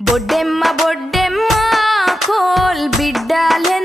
బొడ్డెమ్మ బొడ్డెమ్మ కోల్ బిడ్డాలే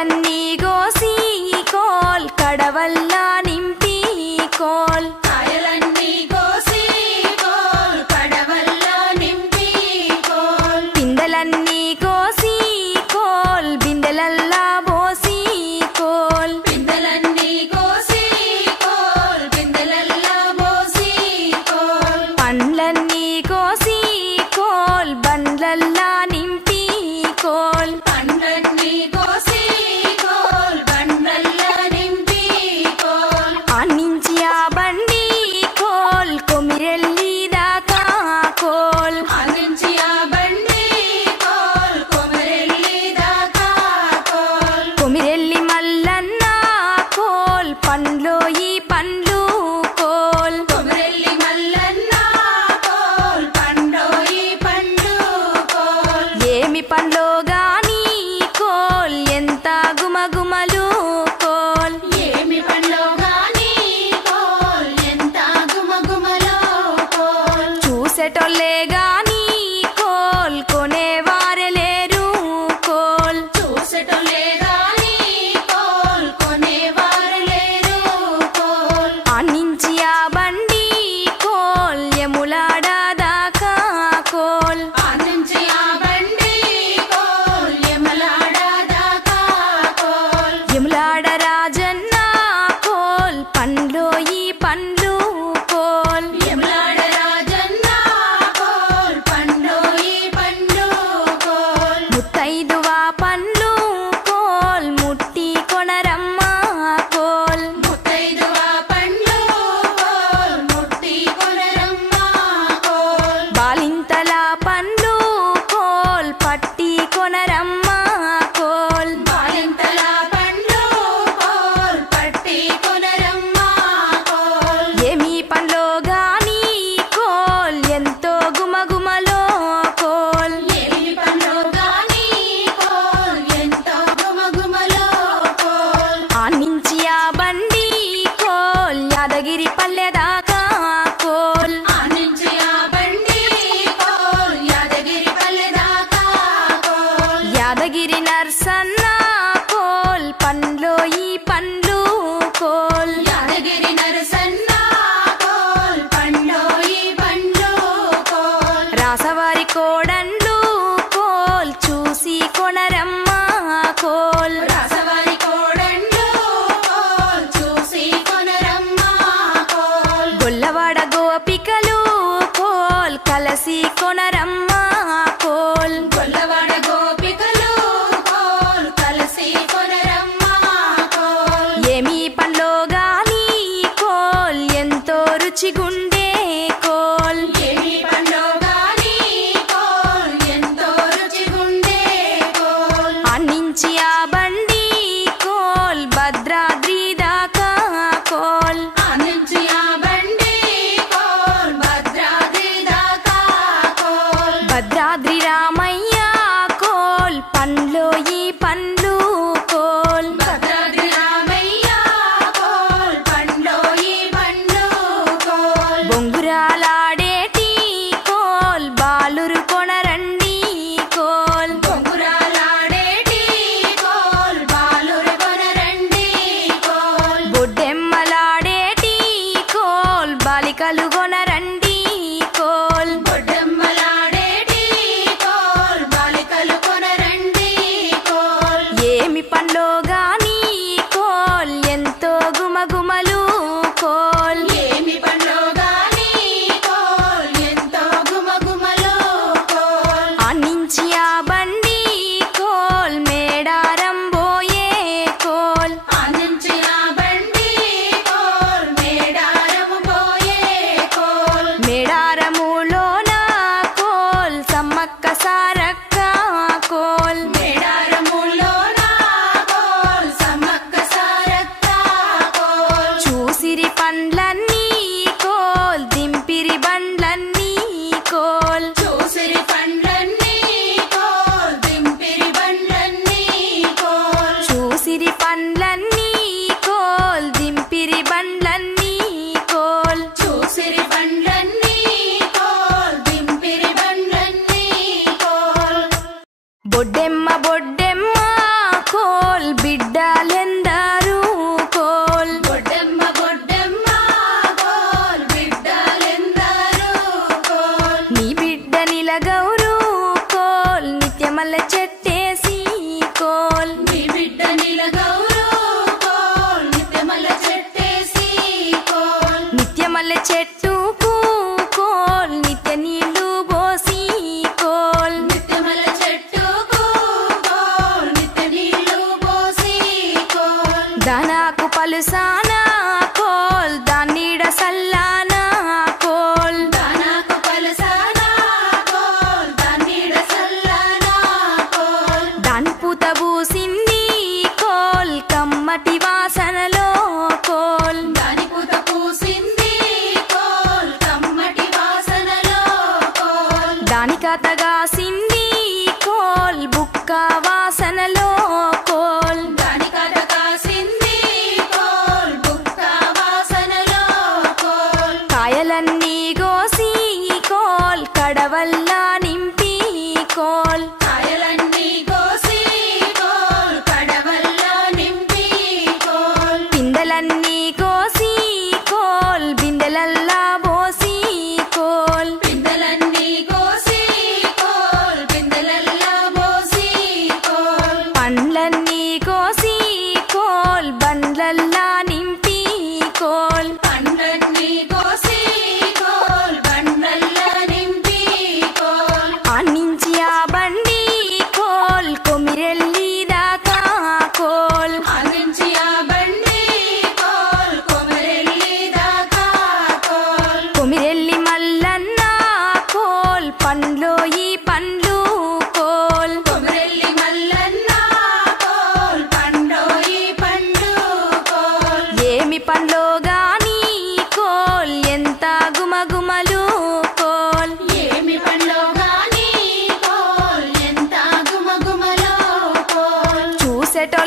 కన్నీ గోసి కోల్ కడవల్ల टोलेगा கோடன் పండ్లన్నీ కోల్. దింపిరి బండ్లన్నీ కోల్. చూసిరి పండ్లన్నీ కోల్. దింపిరి బండ్లన్నీ కోల్. చూసిరి పండ్లన్నీ కోల్. దింపిరి బండ్లన్నీ కోల్. చూసిరి పండ్లన్నీ కోల్. దింపిరి బండ్లన్నీ కోల్. బొడ్డెమ్మ బొడ్డ మల్లె చెట్టుకు కోల్. నిత్య నీళ్ళు పోసి కోల్. దానాకు పలుసానా కోల్ దానిడ సల్లానా కోల్. దాని పూత పూసింది కన్నీ గోసి కోల్ కడవల్లా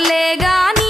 चलेगा